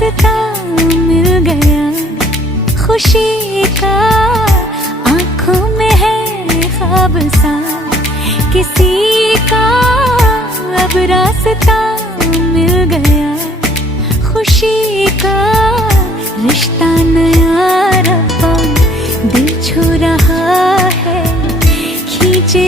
रास्ता मिल गया खुशी का, आंखों में है ख्वाब सा किसी का, अब रास्ता मिल गया खुशी का। रिश्ता नया रब्बा दिल छू रहा है, खींचे